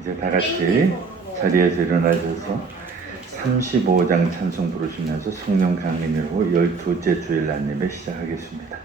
이제 다 같이 자리에서 일어나셔서 35장 찬송 부르시면서 성령 강림으로 12째 주일 안예배 시작하겠습니다.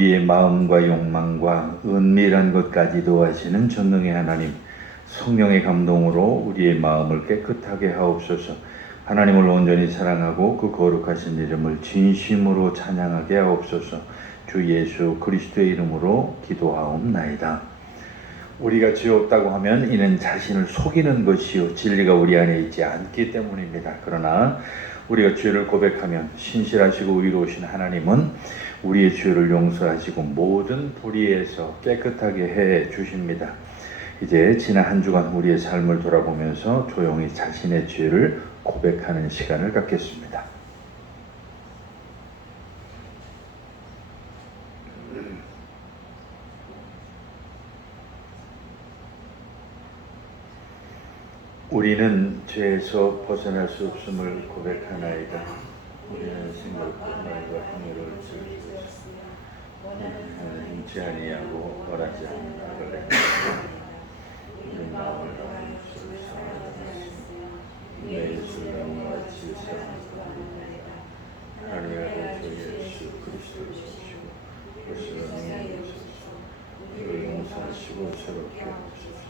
우리의 마음과 욕망과 은밀한 것까지도 하시는 전능의 하나님, 성령의 감동으로 우리의 마음을 깨끗하게 하옵소서. 하나님을 온전히 사랑하고 그 거룩하신 이름을 진심으로 찬양하게 하옵소서. 주 예수 그리스도의 이름으로 기도하옵나이다. 우리가 죄 없다고 하면 이는 자신을 속이는 것이요 진리가 우리 안에 있지 않기 때문입니다. 그러나 우리가 죄를 고백하면 신실하시고 의로우신 하나님은 우리의 죄를 용서하시고 모든 불의에서 깨끗하게 해 주십니다. 이제 지난 한 주간 우리의 삶을 돌아보면서 조용히 자신의 죄를 고백하는 시간을 갖겠습니다. 우리는 죄에서 벗어날 수 없음을 고백하나이다. 우리는 생각과 말과 행위를 즐기고 행치 아니하고 원하지 않는 악을 행하고 우리 마음을 주를 사랑하였으며 내 예수를 같이 사랑하였다. 하나님의 주 예수 그리스도를 주시고 그리스도를 용서하시고 그를 용서하시고 새롭게 하옵소서.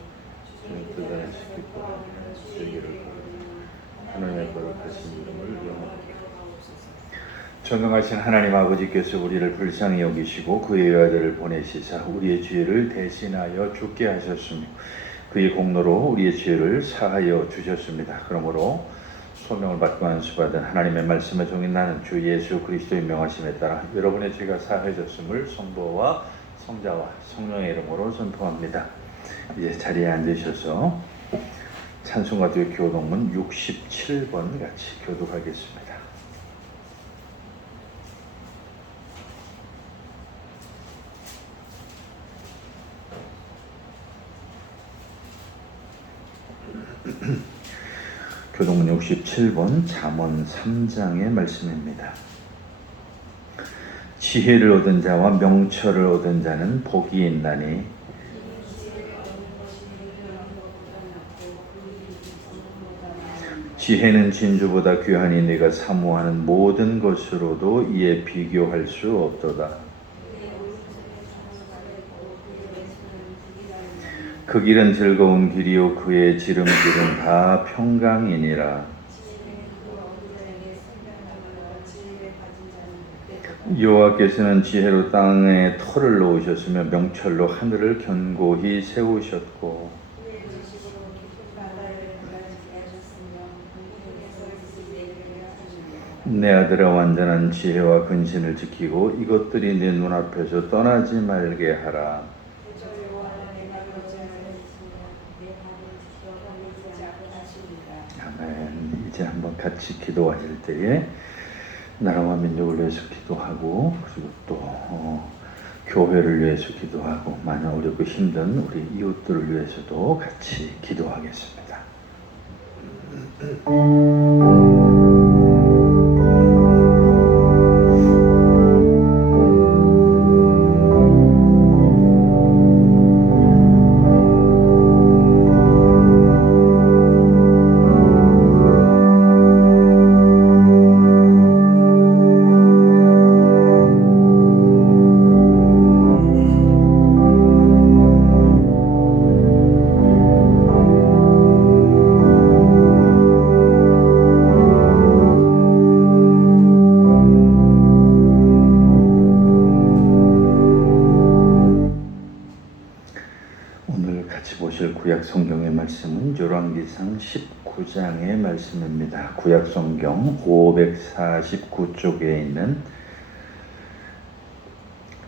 주님 그들의 기뻐하며 세계를 거룩하며 하나님의 거룩하신 이름을 영원하게 전능하신 하나님 아버지께서 우리를 불쌍히 여기시고 그의 아들을 보내시사 우리의 죄를 대신하여 죽게 하셨으며 그의 공로로 우리의 죄를 사하여 주셨습니다. 그러므로 소명을 받고 안수받은 하나님의 말씀의 종인 나는 주 예수 그리스도의 명하심에 따라 여러분의 죄가 사해졌음을 성부와 성자와 성령의 이름으로 선포합니다. 이제 자리에 앉으셔서 찬송가 두 교독문 67번 같이 교독하겠습니다. 교독문 67번 잠언 3장의 말씀입니다. 지혜를 얻은 자와 명철을 얻은 자는 복이 있나니 지혜는 진주보다 귀하니 네가 사모하는 모든 것으로도 이에 비교할 수 없도다. 그 길은 즐거운 길이요 그의 지름길은 다 평강이니라. 여호와께서는 지혜로 땅에 터를 놓으셨으며 명철로 하늘을 견고히 세우셨고 내 아들아 완전한 지혜와 근신을 지키고 이것들이 내 눈앞에서 떠나지 말게 하라. 아멘. 이제 한번 같이 기도하실 때에 나라와 민족을 위해서 기도하고 그리고 또 교회를 위해서 기도하고 많이 어렵고 힘든 우리 이웃들을 위해서도 같이 기도하겠습니다. 구약 성경의 말씀은 열왕기상 19장의 말씀입니다. 구약 성경 549쪽에 있는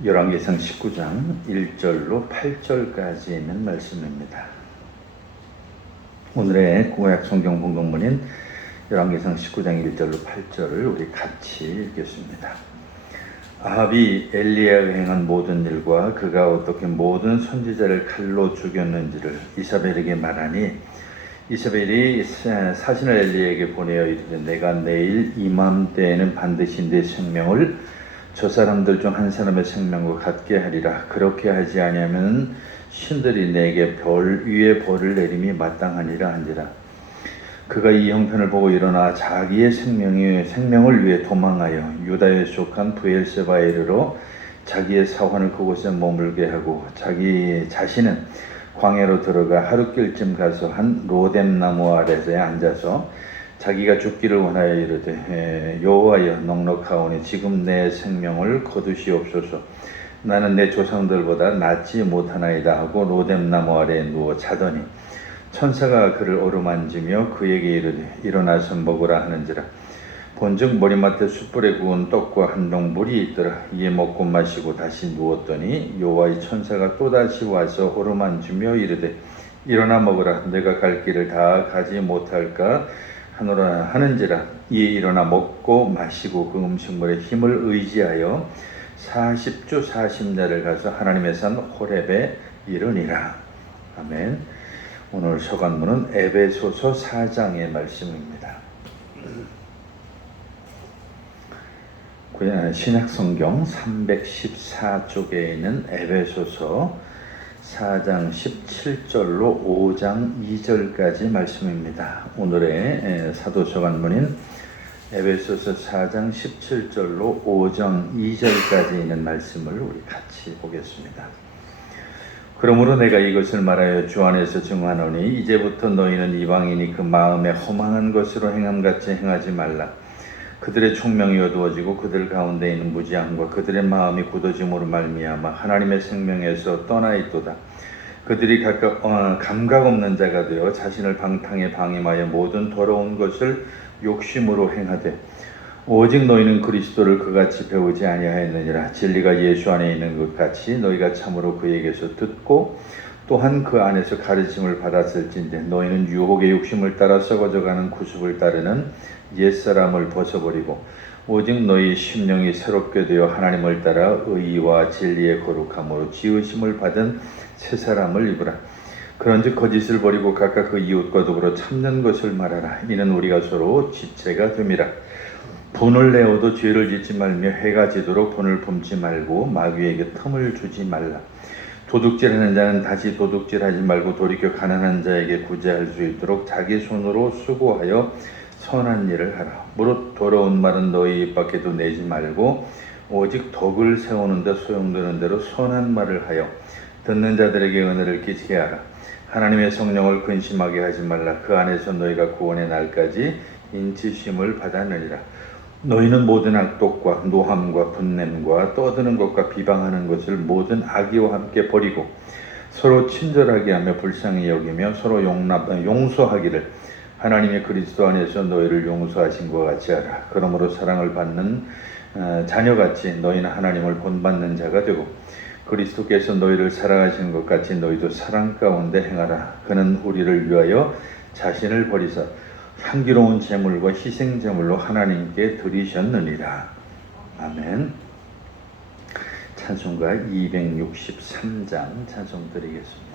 열왕기상 19장 1절로 8절까지 있는 말씀입니다. 오늘의 구약 성경 봉독문인 열왕기상 19장 1절로 8절을 우리 같이 읽겠습니다. 아합이 엘리야가 행한 모든 일과 그가 어떻게 모든 선지자를 칼로 죽였는지를 이사벨에게 말하니 이사벨이 사신을 엘리야에게 보내어 이르되 내가 내일 이맘때에는 반드시 내 생명을 저 사람들 중 한 사람의 생명과 같게 하리라. 그렇게 하지 아니하면 신들이 내게 벌 위에 벌을 내림이 마땅하니라 한지라. 그가 이 형편을 보고 일어나 자기의 생명을 위해 도망하여 유다에 속한 브엘세바에 이르러 자기의 사환을 그곳에 머물게 하고 자기 자신은 광야로 들어가 하룻길쯤 가서 한 로뎀 나무 아래에 앉아서 자기가 죽기를 원하여 이르되 여호와여 넉넉하오니 지금 내 생명을 거두시옵소서. 나는 내 조상들보다 낫지 못하나이다 하고 로뎀 나무 아래에 누워 자더니 천사가 그를 어루만지며 그에게 이르되 일어나서 먹으라 하는지라. 본즉 머리맡에 숯불에 구운 떡과 한 동 물이 있더라. 이에 먹고 마시고 다시 누웠더니 여호와의 천사가 또다시 와서 어루만지며 이르되 일어나 먹으라. 내가 갈 길을 다 가지 못할까 하노라 하는지라. 이에 일어나 먹고 마시고 그 음식물의 힘을 의지하여 40주 40야를 가서 하나님의 산 호렙에 이르니라. 아멘. 오늘 서간문은 에베소서 4장의 말씀입니다. 신약성경 314쪽에 있는 에베소서 4장 17절로 5장 2절까지 말씀입니다. 오늘의 사도 서간문인 에베소서 4장 17절로 5장 2절까지 있는 말씀을 우리 같이 보겠습니다. 그러므로 내가 이것을 말하여 주 안에서 증언하노니 이제부터 너희는 이방인이 그 마음에 허망한 것으로 행함같이 행하지 말라. 그들의 총명이 어두워지고 그들 가운데 있는 무지함과 그들의 마음이 굳어짐으로 말미암아 하나님의 생명에서 떠나 있도다. 그들이 감각 없는 자가 되어 자신을 방탕에 방임하여 모든 더러운 것을 욕심으로 행하되 오직 너희는 그리스도를 그같이 배우지 아니하였느니라. 진리가 예수 안에 있는 것 같이 너희가 참으로 그에게서 듣고 또한 그 안에서 가르침을 받았을진데 너희는 유혹의 욕심을 따라 썩어져가는 구습을 따르는 옛사람을 벗어버리고 오직 너희 심령이 새롭게 되어 하나님을 따라 의와 진리의 거룩함으로 지으심을 받은 새 사람을 입으라. 그런즉 거짓을 버리고 각각 그 이웃과 더불어 참는 것을 말하라. 이는 우리가 서로 지체가 됨이라. 분을 내어도 죄를 짓지 말며 해가 지도록 분을 품지 말고 마귀에게 틈을 주지 말라. 도둑질하는 자는 다시 도둑질하지 말고 돌이켜 가난한 자에게 구제할 수 있도록 자기 손으로 수고하여 선한 일을 하라. 무릇 더러운 말은 너희 입 밖에도 내지 말고 오직 덕을 세우는 데 소용되는 대로 선한 말을 하여 듣는 자들에게 은혜를 끼치게 하라. 하나님의 성령을 근심하게 하지 말라. 그 안에서 너희가 구원의 날까지 인치심을 받았느니라. 너희는 모든 악독과 노함과 분냄과 떠드는 것과 비방하는 것을 모든 악의와 함께 버리고 서로 친절하게 하며 불쌍히 여기며 서로 용서하기를 하나님의 그리스도 안에서 너희를 용서하신 것 같이 하라. 그러므로 사랑을 받는 자녀같이 너희는 하나님을 본받는 자가 되고 그리스도께서 너희를 사랑하신 것 같이 너희도 사랑 가운데 행하라. 그는 우리를 위하여 자신을 버리사 향기로운 제물과 희생 제물로 하나님께 드리셨느니라. 아멘. 찬송가 263장 찬송 드리겠습니다.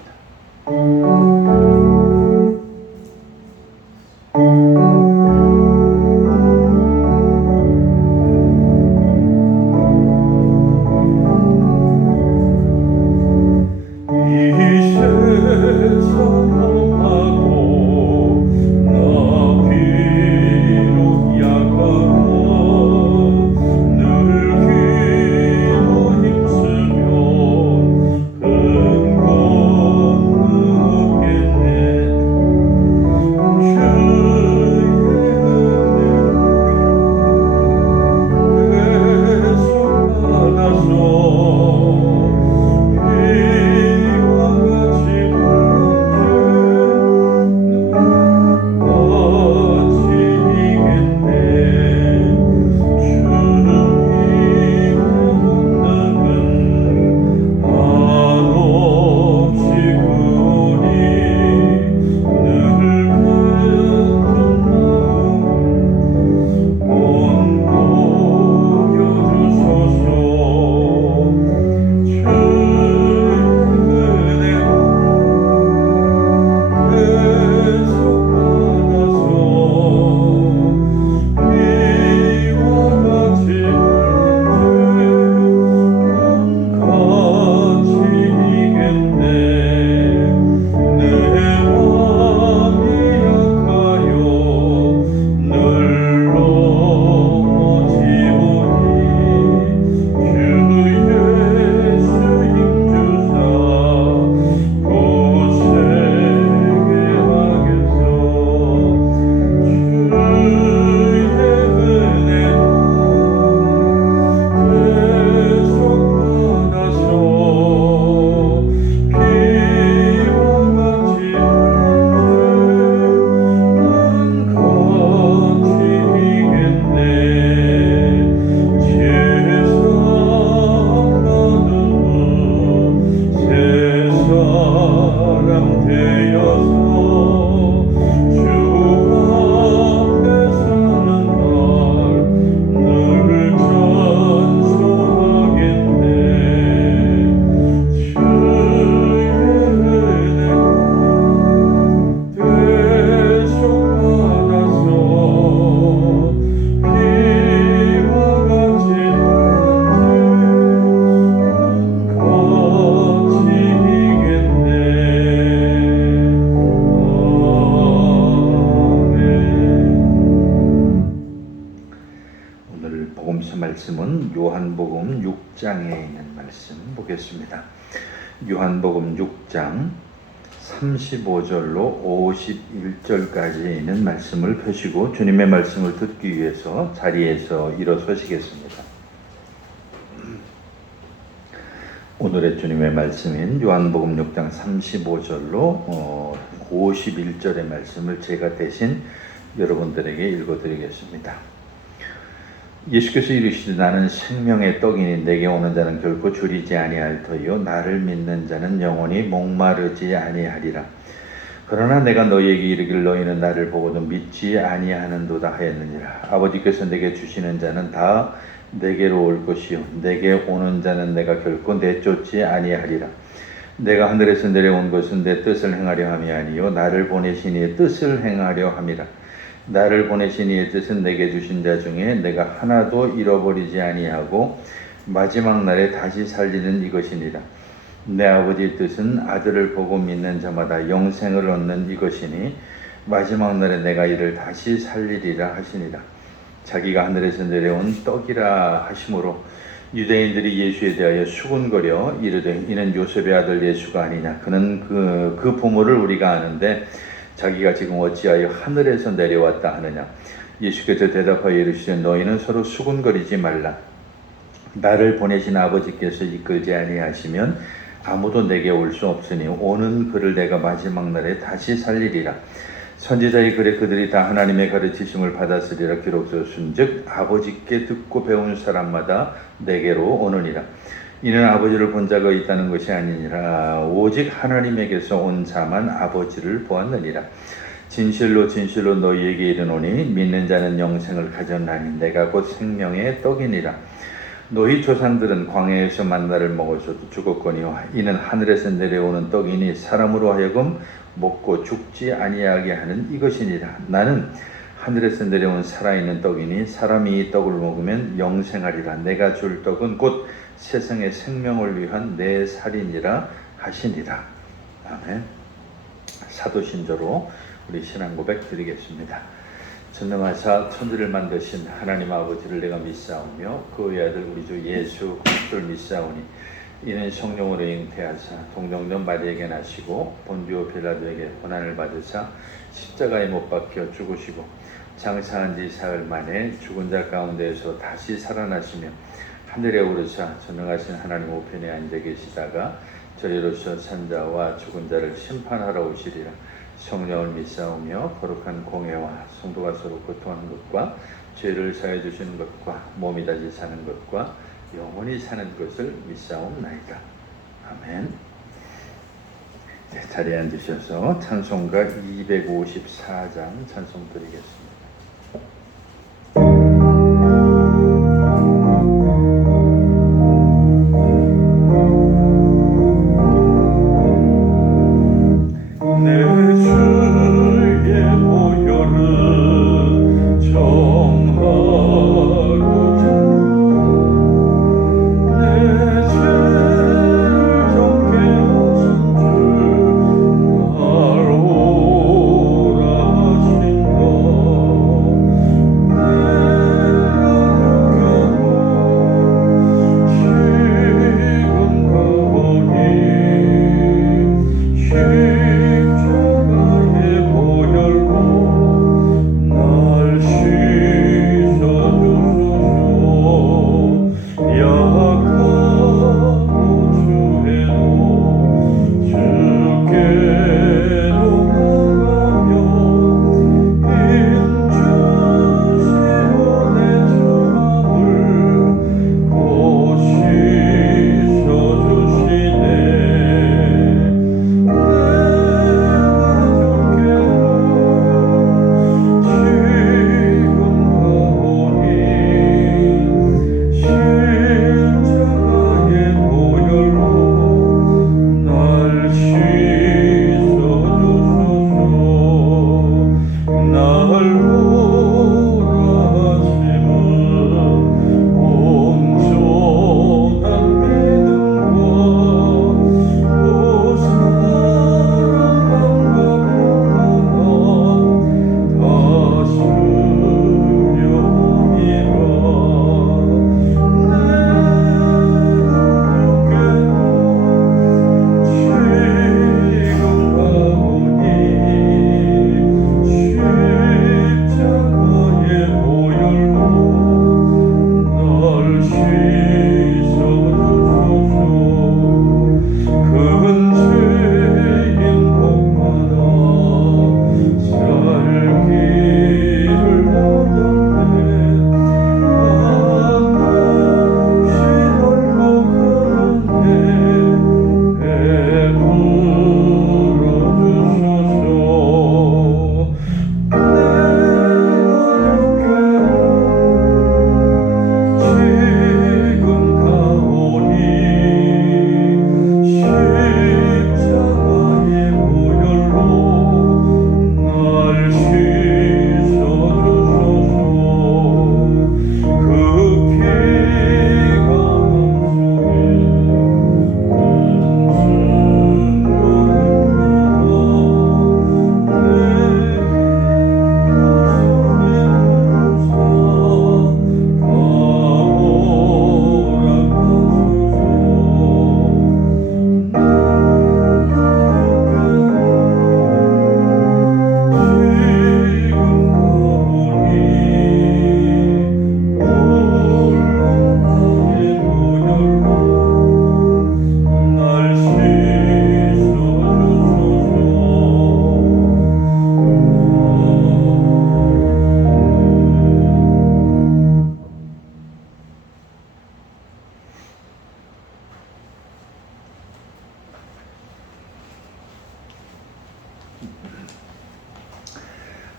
말씀은 요한복음 6장에 있는 말씀 보겠습니다. 요한복음 6장 35절로 51절까지 있는 말씀을 펴시고 주님의 말씀을 듣기 위해서 자리에서 일어서시겠습니다. 오늘의 주님의 말씀인 요한복음 6장 35절로 51절의 말씀을 제가 대신 여러분들에게 읽어드리겠습니다. 예수께서 이르시되 나는 생명의 떡이니 내게 오는 자는 결코 줄이지 아니할 터이요 나를 믿는 자는 영원히 목마르지 아니하리라. 그러나 내가 너희에게 이르기를 너희는 나를 보고도 믿지 아니하는도다 하였느니라. 아버지께서 내게 주시는 자는 다 내게로 올 것이요 내게 오는 자는 내가 결코 내쫓지 아니하리라. 내가 하늘에서 내려온 것은 내 뜻을 행하려 함이 아니요 나를 보내신 이의 뜻을 행하려 함이라. 나를 보내신 이의 뜻은 내게 주신 자 중에 내가 하나도 잃어버리지 아니하고 마지막 날에 다시 살리는 이것이니라. 내 아버지의 뜻은 아들을 보고 믿는 자마다 영생을 얻는 이것이니 마지막 날에 내가 이를 다시 살리리라 하시니라. 자기가 하늘에서 내려온 떡이라 하심으로 유대인들이 예수에 대하여 수군거려 이르되 이는 요셉의 아들 예수가 아니냐. 그는 그 부모를 우리가 아는데 자기가 지금 어찌하여 하늘에서 내려왔다 하느냐. 예수께서 대답하여 이르시되 너희는 서로 수군거리지 말라. 나를 보내신 아버지께서 이끌지 아니하시면 아무도 내게 올 수 없으니 오는 그를 내가 마지막 날에 다시 살리리라. 선지자의 글에 그들이 다 하나님의 가르치심을 받았으리라 기록되었은즉 아버지께 듣고 배운 사람마다 내게로 오느니라. 이는 아버지를 본 자가 있다는 것이 아니니라 오직 하나님에게서 온 자만 아버지를 보았느니라. 진실로 진실로 너희에게 이르노니 믿는 자는 영생을 가졌나니 내가 곧 생명의 떡이니라. 너희 조상들은 광야에서 만나를 먹어서도 죽었거니와 이는 하늘에서 내려오는 떡이니 사람으로 하여금 먹고 죽지 아니하게 하는 이것이니라. 나는 하늘에서 내려온 살아있는 떡이니 사람이 이 떡을 먹으면 영생하리라. 내가 줄 떡은 곧 세상의 생명을 위한 내 살이니라 하시니라. 아멘. 사도신조로 우리 신앙 고백 드리겠습니다. 전능하사 천지를 만드신 하나님 아버지를 내가 믿사오며 그 외아들 우리 주 예수 그리스도를 믿사오니 이는 성령으로 잉태하사 동정녀 마리아에게 나시고 본디오 빌라도에게 고난을 받으사 십자가에 못 박혀 죽으시고 장사한 지 사흘 만에 죽은 자 가운데에서 다시 살아나시며 하늘에 오르사 전능하신 하나님 우편에 앉아 계시다가 저리로서 산자와 죽은 자를 심판하러 오시리라. 성령을 믿사오며 거룩한 공회와 성도가 서로 고통하는 것과 죄를 사해 주시는 것과 몸이 다시 사는 것과 영원히 사는 것을 믿사옵나이다. 아멘. 네, 자리에 앉으셔서 찬송가 254장 찬송 드리겠습니다.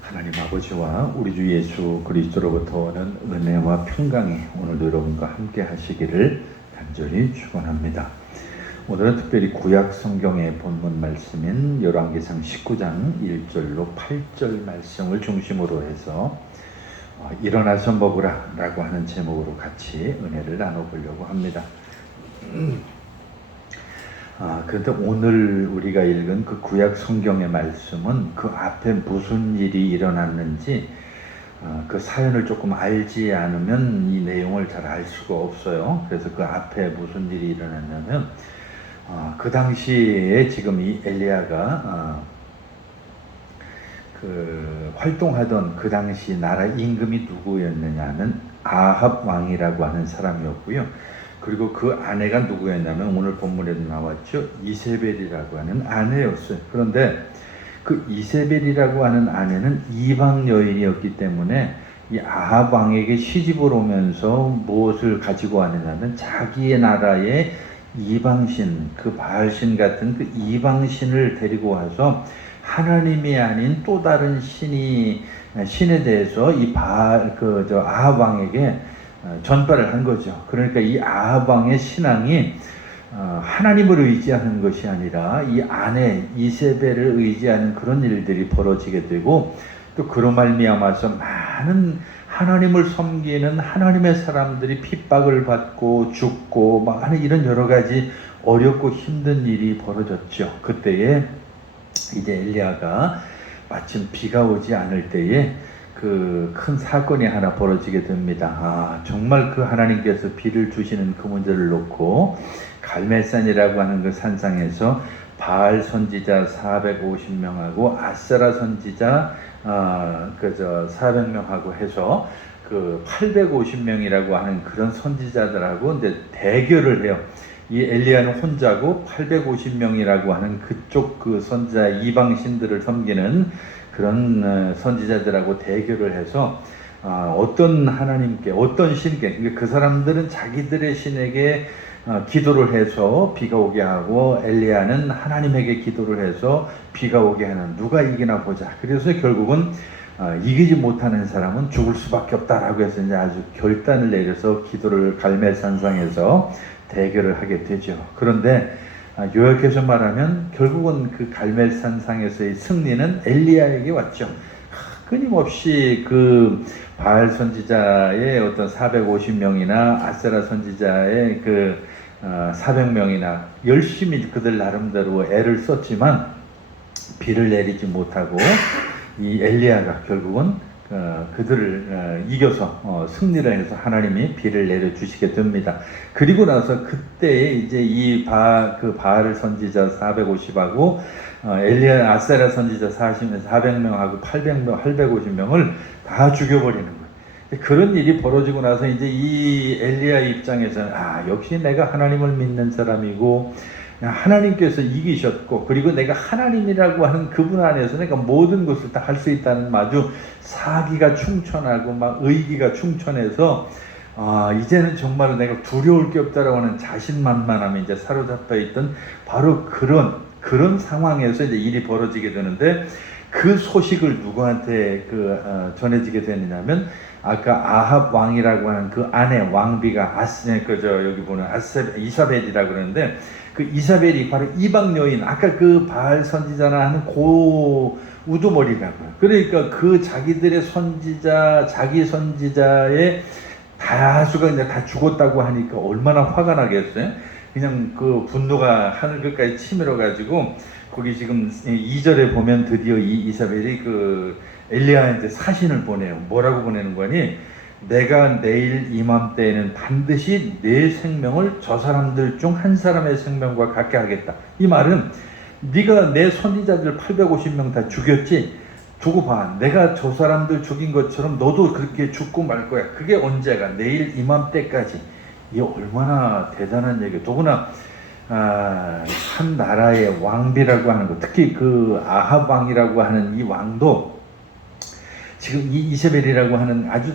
하나님 아버지와 우리 주 예수 그리스도로부터 오는 은혜와 평강이 오늘도 여러분과 함께 하시기를 간절히 축원합니다. 오늘은 특별히 구약 성경의 본문 말씀인 열왕기상 19장 1절로 8절 말씀을 중심으로 해서 일어나서 먹으라 라고 하는 제목으로 같이 은혜를 나눠보려고 합니다. 그런데 오늘 우리가 읽은 그 구약 성경의 말씀은 그 앞에 무슨 일이 일어났는지 그 사연을 조금 알지 않으면 이 내용을 잘 알 수가 없어요. 그래서 그 앞에 무슨 일이 일어났냐면 그 당시에 지금 이 엘리야가 그 활동하던 그 당시 나라 임금이 누구였느냐면 아합 왕이라고 하는 사람이었고요. 그리고 그 아내가 누구였냐면 오늘 본문에도 나왔죠. 이세벨이라고 하는 아내였어요. 그런데 그 이세벨이라고 하는 아내는 이방 여인이었기 때문에 이 아합 왕에게 시집을 오면서 무엇을 가지고 왔느냐면 자기의 나라의 이방신, 그 바알신 같은 그 이방신을 데리고 와서 하나님이 아닌 또 다른 신에 대해서 이 아합 왕에게 전파를 한 거죠. 그러니까 이 아합 왕의 신앙이 하나님을 의지하는 것이 아니라 이 아내 이세벨을 의지하는 그런 일들이 벌어지게 되고, 또 그로 말미암아서 많은 하나님을 섬기는 하나님의 사람들이 핍박을 받고 죽고 막 하는 이런 여러 가지 어렵고 힘든 일이 벌어졌죠. 그때에 이제 엘리야가 마침 비가 오지 않을 때에 그 큰 사건이 하나 벌어지게 됩니다. 정말 그 하나님께서 비를 주시는 그 문제를 놓고 갈멜산이라고 하는 그 산상에서 바알 선지자 450명하고 아세라 선지자 400명하고 해서 그 850명이라고 하는 그런 선지자들하고 이제 대결을 해요. 이 엘리야는 혼자고 850명이라고 하는 그쪽 그 선지자 이방신들을 섬기는 그런 선지자들하고 대결을 해서 어떤 하나님께 어떤 신께 그 사람들은 자기들의 신에게 기도를 해서 비가 오게 하고 엘리야는 하나님에게 기도를 해서 비가 오게 하는 누가 이기나 보자. 그래서 결국은 이기지 못하는 사람은 죽을 수밖에 없다라고 해서 이제 아주 결단을 내려서 기도를 갈멜산상에서 대결을 하게 되죠. 그런데 요약해서 말하면 결국은 그 갈멜산상에서의 승리는 엘리야에게 왔죠. 끊임없이 그 바알 선지자의 어떤 450명이나 아세라 선지자의 그 400명이나 열심히 그들 나름대로 애를 썼지만 비를 내리지 못하고 이 엘리야가 결국은 그들을 이겨서 승리를 해서 하나님이 비를 내려주시게 됩니다. 그리고 나서 그때 이제 이 바알 선지자 450하고 엘리야 아세라 선지자 400명하고 850명을 다 죽여버리는 거예요. 그런 일이 벌어지고 나서 이제 이 엘리야 입장에서는 역시 내가 하나님을 믿는 사람이고 하나님께서 이기셨고, 그리고 내가 하나님이라고 하는 그분 안에서 내가 모든 것을 다 할 수 있다는 아주 사기가 충천하고 막 의기가 충천해서 이제는 정말 내가 두려울 게 없다라고 하는 자신만만함에 이제 사로잡혀 있던 바로 그런 상황에서 이제 일이 벌어지게 되는데, 그 소식을 누구한테 전해지게 되느냐면 아까 아합 왕이라고 하는 그 아내 왕비가 여기 보는 이사벨이라고 그러는데, 그 이사벨이 바로 이방 여인, 아까 그 바알 선지자나 하는 우두머리라고요. 그러니까 그 자기들의 자기 선지자의 다수가 이제 다 죽었다고 하니까 얼마나 화가 나겠어요? 그냥 그 분노가 하늘 끝까지 치밀어 가지고, 거기 지금 2절에 보면 드디어 이 이사벨이 그 엘리야한테 사신을 보내요. 뭐라고 보내는 거니? 내가 내일 이맘때에는 반드시 내 생명을 저 사람들 중 한 사람의 생명과 같게 하겠다. 이 말은 네가 내 선지자들 850명 다 죽였지? 두고 봐. 내가 저 사람들 죽인 것처럼 너도 그렇게 죽고 말 거야. 그게 언제가? 내일 이맘때까지. 이게 얼마나 대단한 얘기야. 더구나 한 나라의 왕비라고 하는 것, 특히 그 아합 왕이라고 하는 이 왕도 지금 이 이세벨이라고 하는 아주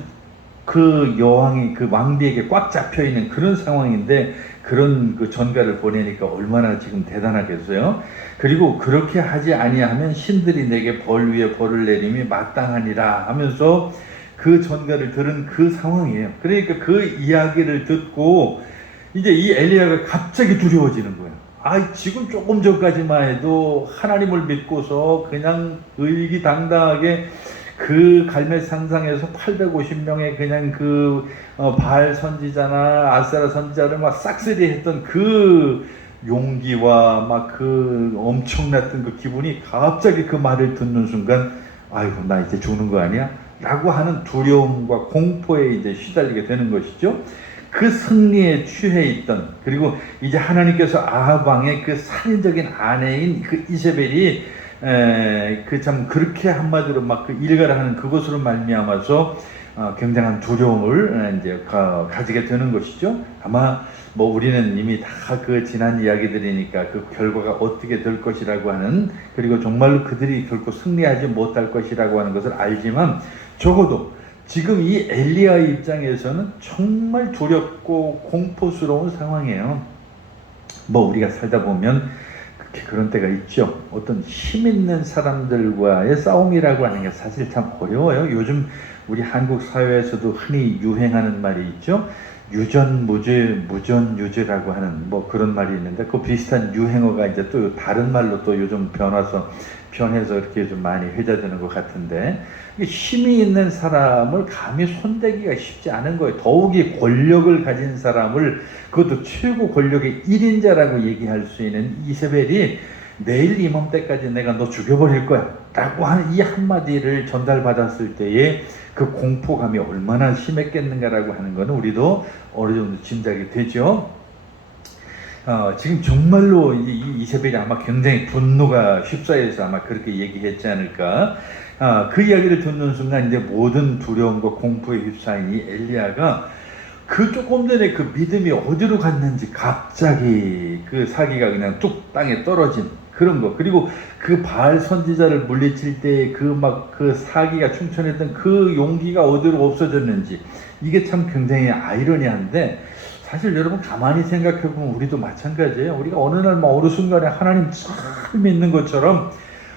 그 여왕이 그 왕비에게 꽉 잡혀 있는 그런 상황인데, 그런 그 전가를 보내니까 얼마나 지금 대단하겠어요. 그리고 그렇게 하지 아니하면 신들이 내게 벌 위에 벌을 내림이 마땅하니라 하면서 그 전가를 들은 그 상황이에요. 그러니까 그 이야기를 듣고 이제 이 엘리야가 갑자기 두려워지는 거예요. 지금 조금 전까지만 해도 하나님을 믿고서 그냥 의기당당하게 그 갈멜산상에서 850명의 그냥 그 바알 선지자나 아세라 선지자를 막 싹쓸이 했던 그 용기와 막 그 엄청났던 그 기분이 갑자기 그 말을 듣는 순간 아이고 나 이제 죽는 거 아니야? 라고 하는 두려움과 공포에 이제 시달리게 되는 것이죠. 그 승리에 취해 있던, 그리고 이제 하나님께서 아합 왕의 그 살인적인 아내인 그 이세벨이 그 참 그렇게 한마디로 막 그 일가를 하는 그것으로 말미암아서 굉장한 두려움을 이제 가지게 되는 것이죠. 아마 뭐 우리는 이미 다 그 지난 이야기들이니까 그 결과가 어떻게 될 것이라고 하는, 그리고 정말로 그들이 결코 승리하지 못할 것이라고 하는 것을 알지만, 적어도 지금 이 엘리야의 입장에서는 정말 두렵고 공포스러운 상황이에요. 뭐 우리가 살다 보면 그런 때가 있죠. 어떤 힘 있는 사람들과의 싸움이라고 하는 게 사실 참 어려워요. 요즘 우리 한국 사회에서도 흔히 유행하는 말이 있죠. 유전무죄, 무전유죄라고 하는 뭐 그런 말이 있는데, 그 비슷한 유행어가 이제 또 다른 말로 또 요즘 변해서 이렇게 좀 많이 회자되는 것 같은데, 힘이 있는 사람을 감히 손대기가 쉽지 않은 거예요. 더욱이 권력을 가진 사람을, 그것도 최고 권력의 1인자라고 얘기할 수 있는 이세벨이 내일 이맘때까지 내가 너 죽여버릴 거야 라고 하는 이 한마디를 전달받았을 때에 그 공포감이 얼마나 심했겠는가라고 하는 것은 우리도 어느 정도 짐작이 되죠. 지금 정말로 이세벨이 아마 굉장히 분노가 휩싸여서 아마 그렇게 얘기했지 않을까. 그 이야기를 듣는 순간 이제 모든 두려움과 공포에 휩싸인 이 엘리야가 그 조금 전에 그 믿음이 어디로 갔는지 갑자기 그 사기가 그냥 뚝 땅에 떨어진 그런 거, 그리고 그 바알 선지자를 물리칠 때 그 사기가 충천했던 그 용기가 어디로 없어졌는지, 이게 참 굉장히 아이러니한데, 사실 여러분 가만히 생각해보면 우리도 마찬가지예요. 우리가 어느 날 막 어느 순간에 하나님 참 믿는 것처럼,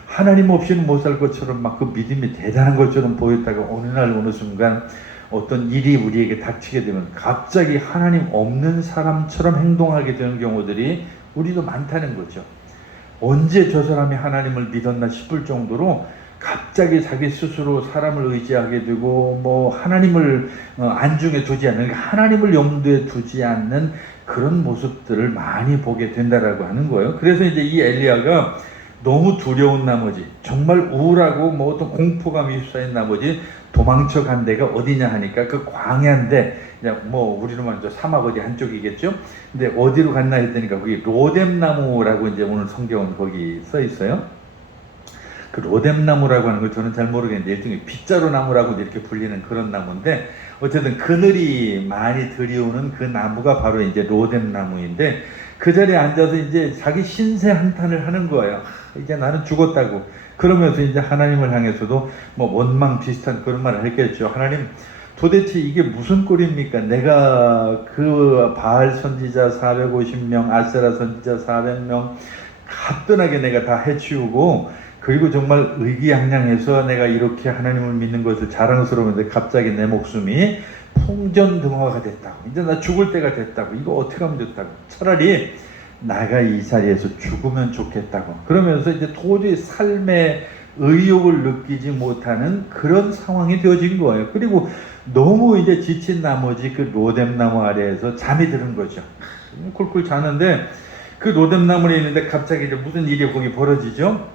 하나님 없이는 못 살 것처럼 막 그 믿음이 대단한 것처럼 보였다가 어느 날 어느 순간 어떤 일이 우리에게 닥치게 되면 갑자기 하나님 없는 사람처럼 행동하게 되는 경우들이 우리도 많다는 거죠. 언제 저 사람이 하나님을 믿었나 싶을 정도로 갑자기 자기 스스로 사람을 의지하게 되고, 뭐 하나님을 안중에 두지 않는, 하나님을 염두에 두지 않는 그런 모습들을 많이 보게 된다라고 하는 거예요. 그래서 이제 이 엘리야가 너무 두려운 나머지, 정말 우울하고 뭐 어떤 공포감이 휩싸인 나머지 도망쳐 간 데가 어디냐 하니까 그 광야인데, 그냥 뭐 우리로 말하면 사막 어디 한쪽이겠죠. 근데 어디로 갔나 했더니까 거기 로뎀나무라고 이제 오늘 성경은 거기 써 있어요. 그 로뎀나무라고 하는 걸 저는 잘 모르겠는데 일종의 빗자루 나무라고 이렇게 불리는 그런 나무인데, 어쨌든 그늘이 많이 들이오는 그 나무가 바로 이제 로뎀나무인데, 그 자리에 앉아서 이제 자기 신세 한탄을 하는 거예요. 이제 나는 죽었다고. 그러면서 이제 하나님을 향해서도 뭐 원망 비슷한 그런 말을 했겠죠. 하나님, 도대체 이게 무슨 꼴입니까? 내가 그 바알 선지자 450명, 아세라 선지자 400명 가뿐하게 내가 다 해치우고, 그리고 정말 의기양양해서 내가 이렇게 하나님을 믿는 것을 자랑스러운데 갑자기 내 목숨이 풍전등화가 됐다고. 이제 나 죽을 때가 됐다고. 이거 어떻게 하면 좋다고. 차라리 나가 이 자리에서 죽으면 좋겠다고. 그러면서 이제 도저히 삶의 의욕을 느끼지 못하는 그런 상황이 되어진 거예요. 그리고 너무 이제 지친 나머지 그 로뎀나무 아래에서 잠이 드는 거죠. 쿨쿨 자는데 그 로뎀나무에 있는데 갑자기 이제 무슨 일이 거기 벌어지죠?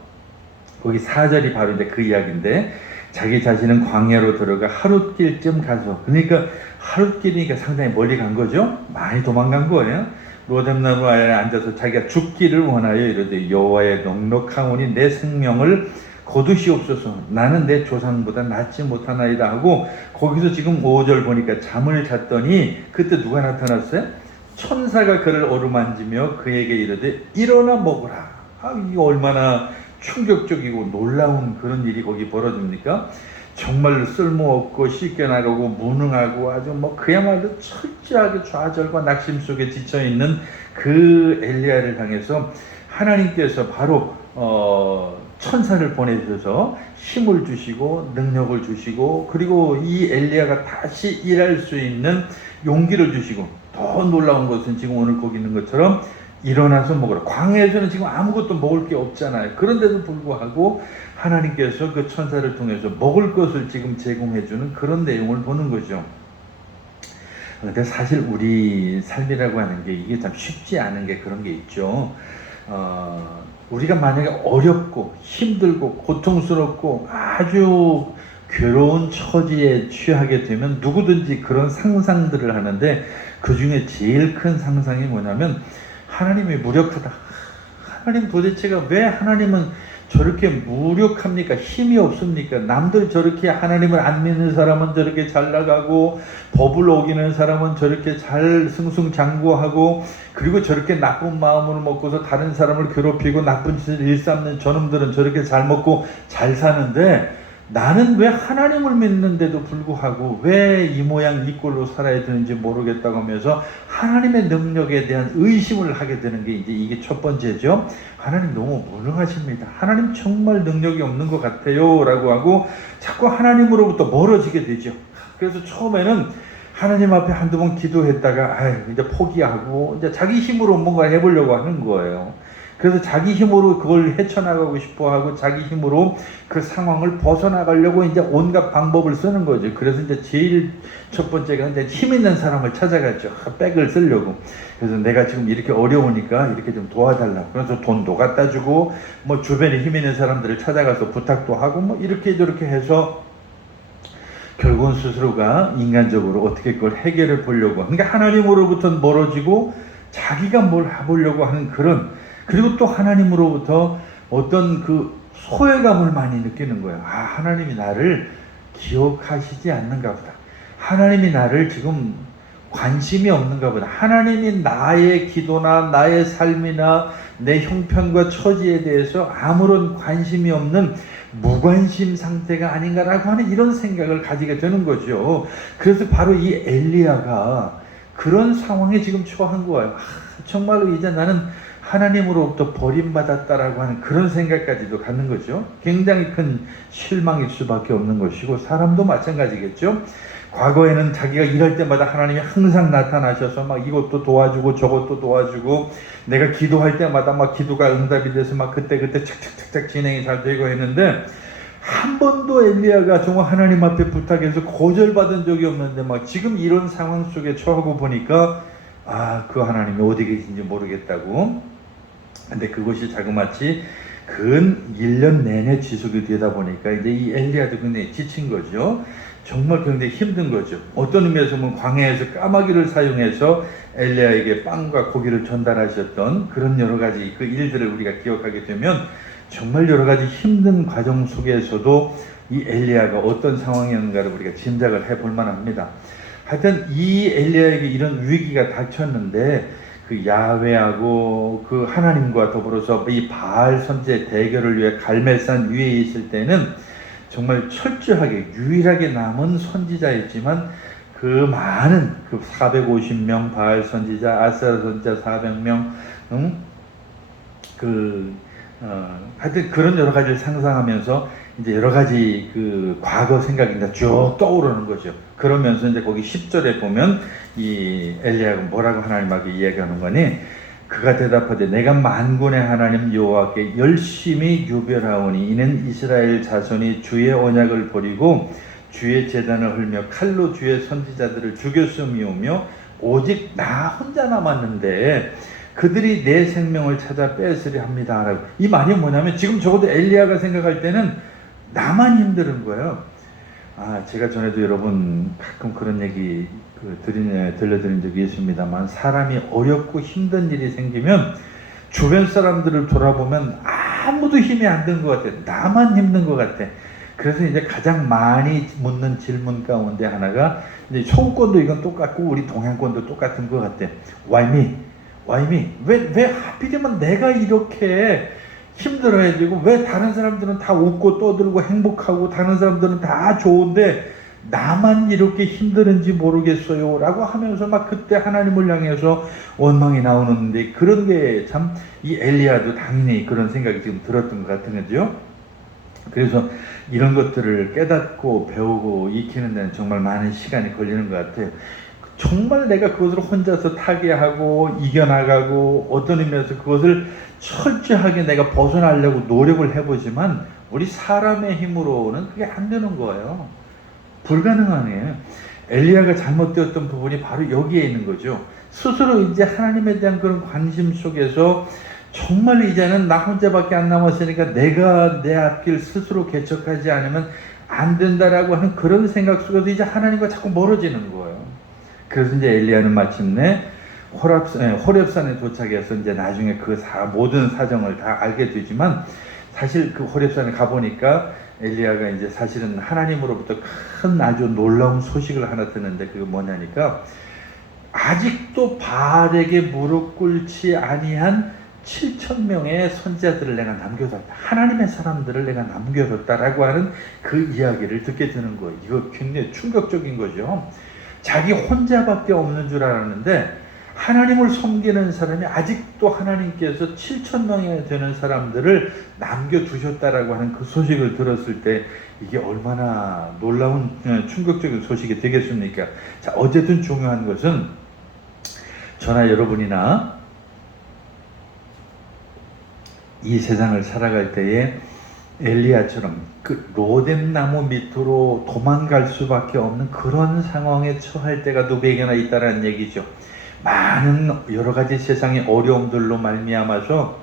거기 4절이 바로 이제 그 이야기인데, 자기 자신은 광야로 들어가 하룻길쯤 가서, 그러니까 하룻길이니까 상당히 멀리 간 거죠. 많이 도망간 거예요. 로뎀나무 아래에 앉아서 자기가 죽기를 원하여 이르되 여호와의 넉넉하오니 내 생명을 거두시옵소서. 나는 내 조상보다 낫지 못하나이다 하고, 거기서 지금 5절 보니까 잠을 잤더니 그때 누가 나타났어요? 천사가 그를 어루만지며 그에게 이르되 일어나 먹으라. 이거 얼마나 충격적이고 놀라운 그런 일이 거기 벌어집니까? 정말로 쓸모없고 씻겨나가고 무능하고 아주 뭐 그야말로 철저하게 좌절과 낙심 속에 지쳐있는 그 엘리야를 향해서 하나님께서 바로 천사를 보내셔서 힘을 주시고 능력을 주시고 그리고 이 엘리야가 다시 일할 수 있는 용기를 주시고 더 놀라운 것은 지금 오늘 거기 있는 것처럼 일어나서 먹으라. 광야에서는 지금 아무것도 먹을 게 없잖아요. 그런데도 불구하고 하나님께서 그 천사를 통해서 먹을 것을 지금 제공해주는 그런 내용을 보는 거죠. 근데 사실 우리 삶이라고 하는 게 이게 참 쉽지 않은 게 그런 게 있죠. 우리가 만약에 어렵고 힘들고 고통스럽고 아주 괴로운 처지에 취하게 되면 누구든지 그런 상상들을 하는데 그 중에 제일 큰 상상이 뭐냐면 하나님이 무력하다. 하나님 도대체가 왜 하나님은 저렇게 무력합니까? 힘이 없습니까? 남들 저렇게 하나님을 안 믿는 사람은 저렇게 잘 나가고 법을 어기는 사람은 저렇게 잘 승승장구하고 그리고 저렇게 나쁜 마음을 먹고서 다른 사람을 괴롭히고 나쁜 짓을 일삼는 저놈들은 저렇게 잘 먹고 잘 사는데 나는 왜 하나님을 믿는데도 불구하고 왜 이 모양 이 꼴로 살아야 되는지 모르겠다고 하면서 하나님의 능력에 대한 의심을 하게 되는 게 이제 이게 첫 번째죠. 하나님 너무 무능하십니다. 하나님 정말 능력이 없는 것 같아요 라고 하고 자꾸 하나님으로부터 멀어지게 되죠. 그래서 처음에는 하나님 앞에 한두 번 기도했다가 이제 포기하고 이제 자기 힘으로 뭔가 해보려고 하는 거예요. 그래서 자기 힘으로 그걸 헤쳐나가고 싶어하고 자기 힘으로 그 상황을 벗어나가려고 이제 온갖 방법을 쓰는 거죠. 그래서 이제 제일 첫 번째가 이제 힘 있는 사람을 찾아가죠. 백을 쓰려고. 그래서 내가 지금 이렇게 어려우니까 이렇게 좀 도와달라고. 그래서 돈도 갖다 주고 뭐 주변에 힘 있는 사람들을 찾아가서 부탁도 하고 뭐 이렇게 저렇게 해서 결국은 스스로가 인간적으로 어떻게 그걸 해결해 보려고. 그러니까 하나님으로부터 멀어지고 자기가 뭘 해보려고 하는 그런 그리고 또 하나님으로부터 어떤 그 소외감을 많이 느끼는 거예요. 하나님이 나를 기억하시지 않는가 보다. 하나님이 나를 지금 관심이 없는가 보다. 하나님이 나의 기도나 나의 삶이나 내 형편과 처지에 대해서 아무런 관심이 없는 무관심 상태가 아닌가라고 하는 이런 생각을 가지게 되는 거죠. 그래서 바로 이 엘리야가 그런 상황에 지금 처한 거예요. 정말로 이제 나는 하나님으로부터 버림받았다라고 하는 그런 생각까지도 갖는 거죠. 굉장히 큰 실망일 수밖에 없는 것이고 사람도 마찬가지겠죠. 과거에는 자기가 일할 때마다 하나님이 항상 나타나셔서 막 이것도 도와주고 저것도 도와주고 내가 기도할 때마다 막 기도가 응답이 돼서 막 그때 착착착착 진행이 잘 되고 했는데 한 번도 엘리야가 정말 하나님 앞에 부탁해서 거절받은 적이 없는데 막 지금 이런 상황 속에 처하고 보니까 그 하나님이 어디 계신지 모르겠다고. 근데 그것이 자그마치 근 1년 내내 지속이 되다 보니까 이제 이 엘리야도 굉장히 지친 거죠. 정말 굉장히 힘든 거죠. 어떤 의미에서 보면 광야에서 까마귀를 사용해서 엘리야에게 빵과 고기를 전달하셨던 그런 여러 가지 그 일들을 우리가 기억하게 되면 정말 여러 가지 힘든 과정 속에서도 이 엘리야가 어떤 상황이었는가를 우리가 짐작을 해볼 만합니다. 하여튼 이 엘리야에게 이런 위기가 닥쳤는데 그 야훼하고 그 하나님과 더불어서 이 바알 선지의 대결을 위해 갈멜산 위에 있을 때는 정말 철저하게 유일하게 남은 선지자였지만 그 많은 그 450명 바알 선지자, 아세라 선지자 400명, 하여튼 그런 여러 가지를 상상하면서 이제 여러 가지 그 과거 생각이 쭉 떠오르는 거죠. 그러면서 이제 거기 10절에 보면 이 엘리야가 뭐라고 하나님에게 이야기하는 거니? 그가 대답하되 내가 만군의 하나님 여호와께 열심히 유별하오니 이는 이스라엘 자손이 주의 언약을 버리고 주의 제단을 헐며 칼로 주의 선지자들을 죽였음이오며 오직 나 혼자 남았는데 그들이 내 생명을 찾아 뺏으려 합니다. 이 말이 뭐냐면 지금 적어도 엘리야가 생각할 때는 나만 힘든 거예요. 제가 전에도 여러분 가끔 그런 얘기 들려드린 적이 있습니다만 사람이 어렵고 힘든 일이 생기면 주변 사람들을 돌아보면 아무도 힘이 안 드는 것 같아. 나만 힘든 것 같아. 그래서 이제 가장 많이 묻는 질문 가운데 하나가 이제 서구권도 이건 똑같고 우리 동양권도 똑같은 것 같아. Why me? Why me? 왜 하필이면 내가 이렇게 힘들어야 되고, 왜 다른 사람들은 다 웃고 떠들고 행복하고 다른 사람들은 다 좋은데 나만 이렇게 힘들은지 모르겠어요 라고 하면서 막 그때 하나님을 향해서 원망이 나오는데, 그런 게 참 이 엘리야도 당연히 그런 생각이 지금 들었던 것 같은 거죠. 그래서 이런 것들을 깨닫고 배우고 익히는 데는 정말 많은 시간이 걸리는 것 같아요. 정말 내가 그것을 혼자서 타개하고 이겨나가고 어떤 의미에서 그것을 철저하게 내가 벗어나려고 노력을 해보지만 우리 사람의 힘으로는 그게 안 되는 거예요. 불가능하네요. 엘리야가 잘못되었던 부분이 바로 여기에 있는 거죠. 스스로 이제 하나님에 대한 그런 관심 속에서 정말 이제는 나 혼자밖에 안 남았으니까 내가 내 앞길 스스로 개척하지 않으면 안 된다라고 하는 그런 생각 속에서 이제 하나님과 자꾸 멀어지는 거예요. 그래서 이제 엘리야는 마침내 호렙산에 도착해서 이제 나중에 그 모든 사정을 다 알게 되지만, 사실 그 호렙산에 가보니까 엘리야가 이제 사실은 하나님으로부터 큰 아주 놀라운 소식을 하나 듣는데, 그게 뭐냐니까 아직도 바알에게 무릎 꿇지 아니한 7,000명의 선지자들을 내가 남겨뒀다. 하나님의 사람들을 내가 남겨뒀다라고 하는 그 이야기를 듣게 되는 거예요. 이거 굉장히 충격적인 거죠. 자기 혼자밖에 없는 줄 알았는데 하나님을 섬기는 사람이 아직도 하나님께서 7,000명이 되는 사람들을 남겨두셨다라고 하는 그 소식을 들었을 때 이게 얼마나 놀라운 충격적인 소식이 되겠습니까? 자, 어쨌든 중요한 것은 저나 여러분이나 이 세상을 살아갈 때에 엘리야처럼 그 로뎀나무 밑으로 도망갈 수밖에 없는 그런 상황에 처할 때가 누구에게나 있다는 얘기죠. 많은 여러 가지 세상의 어려움들로 말미암아서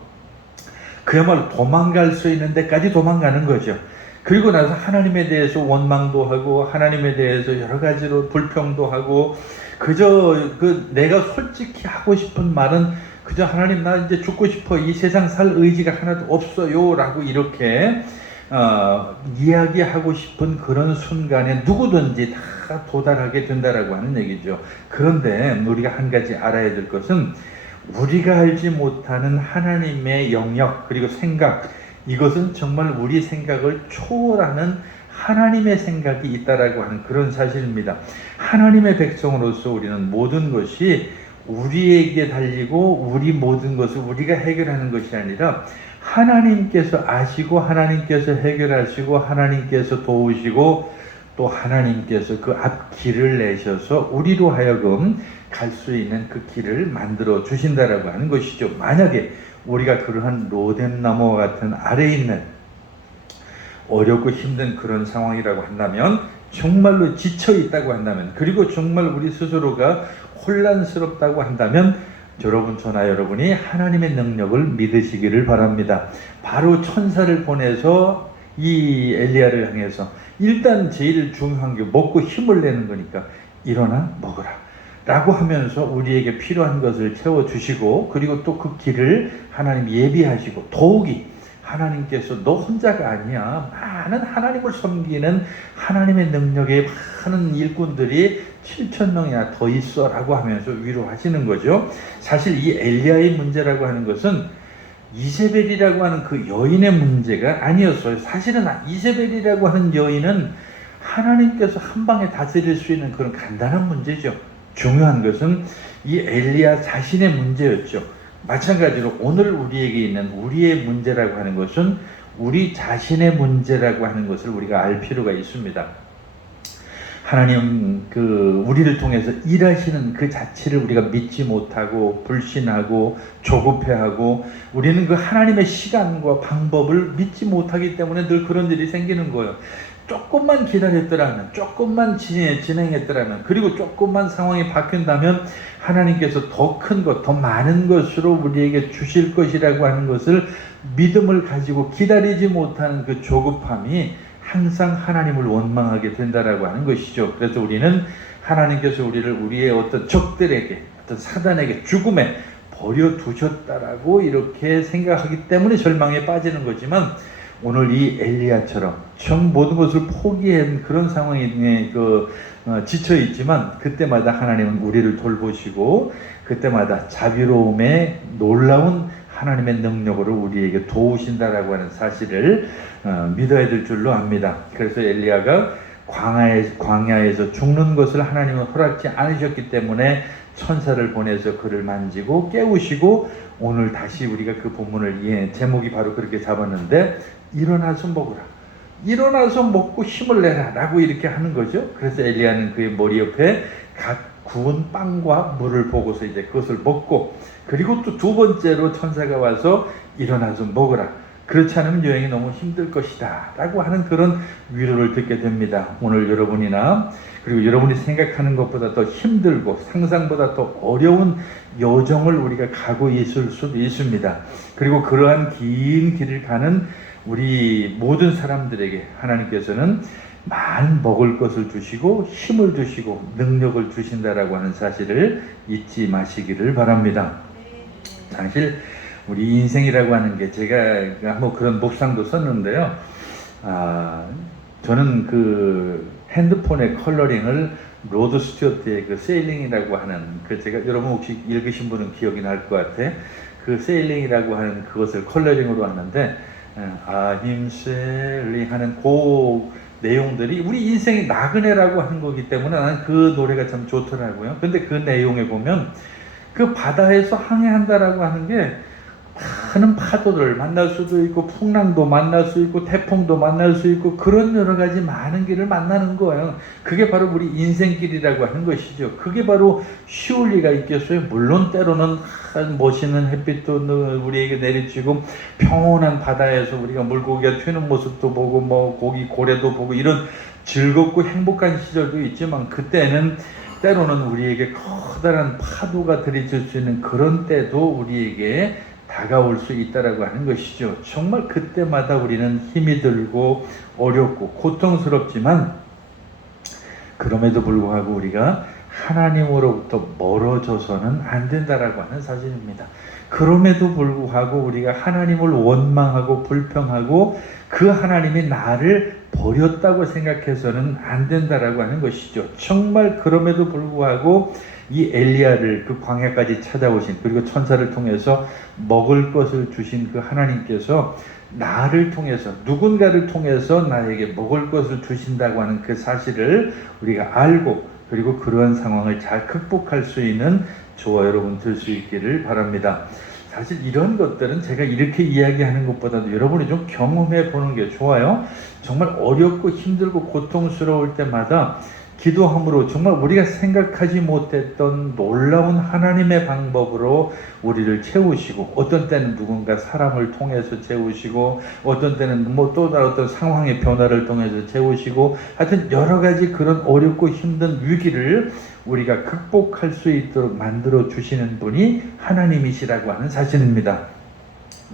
그야말로 도망갈 수 있는 데까지 도망가는 거죠. 그리고 나서 하나님에 대해서 원망도 하고 하나님에 대해서 여러 가지로 불평도 하고, 그저 내가 솔직히 하고 싶은 말은 그저 하나님 나 이제 죽고 싶어, 이 세상 살 의지가 하나도 없어요 라고 이렇게 이야기하고 싶은 그런 순간에 누구든지 다 도달하게 된다라고 하는 얘기죠. 그런데 우리가 한 가지 알아야 될 것은 우리가 알지 못하는 하나님의 영역 그리고 생각, 이것은 정말 우리 생각을 초월하는 하나님의 생각이 있다라고 하는 그런 사실입니다. 하나님의 백성으로서 우리는 모든 것이 우리에게 달리고 우리 모든 것을 우리가 해결하는 것이 아니라 하나님께서 아시고 하나님께서 해결하시고 하나님께서 도우시고 또 하나님께서 그 앞길을 내셔서 우리로 하여금 갈 수 있는 그 길을 만들어 주신다라고 하는 것이죠. 만약에 우리가 그러한 로뎀나무와 같은 아래에 있는 어렵고 힘든 그런 상황이라고 한다면, 정말로 지쳐 있다고 한다면, 그리고 정말 우리 스스로가 혼란스럽다고 한다면 여러분, 저나 여러분이 하나님의 능력을 믿으시기를 바랍니다. 바로 천사를 보내서 이 엘리야를 향해서 일단 제일 중요한 게 먹고 힘을 내는 거니까 일어나 먹으라 라고 하면서 우리에게 필요한 것을 채워주시고, 그리고 또 그 길을 하나님 예비하시고, 더욱이 하나님께서 너 혼자가 아니야, 많은 하나님을 섬기는 하나님의 능력에 많은 일꾼들이 7,000명이나 더 있어 라고 하면서 위로하시는 거죠. 사실 이 엘리야의 문제라고 하는 것은 이세벨이라고 하는 그 여인의 문제가 아니었어요. 사실은 이세벨이라고 하는 여인은 하나님께서 한 방에 다스릴 수 있는 그런 간단한 문제죠. 중요한 것은 이 엘리야 자신의 문제였죠. 마찬가지로 오늘 우리에게 있는 우리의 문제라고 하는 것은 우리 자신의 문제라고 하는 것을 우리가 알 필요가 있습니다. 하나님 우리를 통해서 일하시는 그 자체를 우리가 믿지 못하고 불신하고 조급해하고, 우리는 그 하나님의 시간과 방법을 믿지 못하기 때문에 늘 그런 일이 생기는 거예요. 조금만 기다렸더라면, 조금만 진행했더라면, 그리고 조금만 상황이 바뀐다면 하나님께서 더 큰 것, 더 많은 것으로 우리에게 주실 것이라고 하는 것을 믿음을 가지고 기다리지 못하는 그 조급함이 항상 하나님을 원망하게 된다라고 하는 것이죠. 그래서 우리는 하나님께서 우리를 우리의 어떤 적들에게, 어떤 사단에게, 죽음에 버려두셨다라고 이렇게 생각하기 때문에 절망에 빠지는 거지만, 오늘 이 엘리야처럼 전 모든 것을 포기한 그런 상황에 지쳐 있지만 그때마다 하나님은 우리를 돌보시고 그때마다 자비로움의 놀라운 하나님의 능력으로 우리에게 도우신다라고 하는 사실을 믿어야 될 줄로 압니다. 그래서 엘리야가 광야에서 죽는 것을 하나님은 허락지 않으셨기 때문에 천사를 보내서 그를 만지고 깨우시고, 오늘 다시 우리가 그 본문을 제목이 바로 그렇게 잡았는데, 일어나서 먹으라, 일어나서 먹고 힘을 내라 라고 이렇게 하는 거죠. 그래서 엘리야는 그의 머리 옆에 각 구운 빵과 물을 보고서 이제 그것을 먹고, 그리고 또 두 번째로 천사가 와서 일어나서 먹으라, 그렇지 않으면 여행이 너무 힘들 것이다 라고 하는 그런 위로를 듣게 됩니다. 오늘 여러분이나 그리고 여러분이 생각하는 것보다 더 힘들고 상상보다 더 어려운 여정을 우리가 가고 있을 수도 있습니다. 그리고 그러한 긴 길을 가는 우리 모든 사람들에게 하나님께서는 많은 먹을 것을 주시고 힘을 주시고 능력을 주신다라고 하는 사실을 잊지 마시기를 바랍니다. 사실 우리 인생이라고 하는 게, 제가 한번 그런 묵상도 썼는데요. 저는 그 핸드폰의 컬러링을 로드 스튜어트의 그 세일링이라고 하는, 그 제가 여러분 혹시 읽으신 분은 기억이 날 것 같아. 그 세일링이라고 하는 그것을 컬러링으로 하는데, 아힘셀링 하는 그 내용들이 우리 인생이 나그네라고 하는 거기 때문에 나는 그 노래가 참 좋더라고요. 근데 그 내용에 보면 그 바다에서 항해한다라고 하는 게 많은 파도를 만날 수도 있고 풍랑도 만날 수 있고 태풍도 만날 수 있고 그런 여러 가지 많은 길을 만나는 거예요. 그게 바로 우리 인생길이라고 하는 것이죠. 그게 바로 쉬울 리가 있겠어요? 물론 때로는 멋있는 햇빛도 우리에게 내리치고 평온한 바다에서 우리가 물고기가 튀는 모습도 보고 뭐 고기 고래도 보고 이런 즐겁고 행복한 시절도 있지만, 그때는 때로는 우리에게 커다란 파도가 들이칠 수 있는 그런 때도 우리에게 다가올 수 있다라고 하는 것이죠. 정말 그때마다 우리는 힘이 들고 어렵고 고통스럽지만, 그럼에도 불구하고 우리가 하나님으로부터 멀어져서는 안 된다라고 하는 사실입니다. 그럼에도 불구하고 우리가 하나님을 원망하고 불평하고 그 하나님이 나를 버렸다고 생각해서는 안 된다라고 하는 것이죠. 정말 그럼에도 불구하고 이 엘리야를 그 광야까지 찾아오신, 그리고 천사를 통해서 먹을 것을 주신 그 하나님께서 나를 통해서, 누군가를 통해서 나에게 먹을 것을 주신다고 하는 그 사실을 우리가 알고, 그리고 그러한 상황을 잘 극복할 수 있는 저와 여러분 될 수 있기를 바랍니다. 사실 이런 것들은 제가 이렇게 이야기하는 것보다도 여러분이 좀 경험해 보는 게 좋아요. 정말 어렵고 힘들고 고통스러울 때마다 기도함으로 정말 우리가 생각하지 못했던 놀라운 하나님의 방법으로 우리를 채우시고, 어떤 때는 누군가 사람을 통해서 채우시고, 어떤 때는 뭐 또 다른 어떤 상황의 변화를 통해서 채우시고, 하여튼 여러 가지 그런 어렵고 힘든 위기를 우리가 극복할 수 있도록 만들어 주시는 분이 하나님이시라고 하는 사실입니다.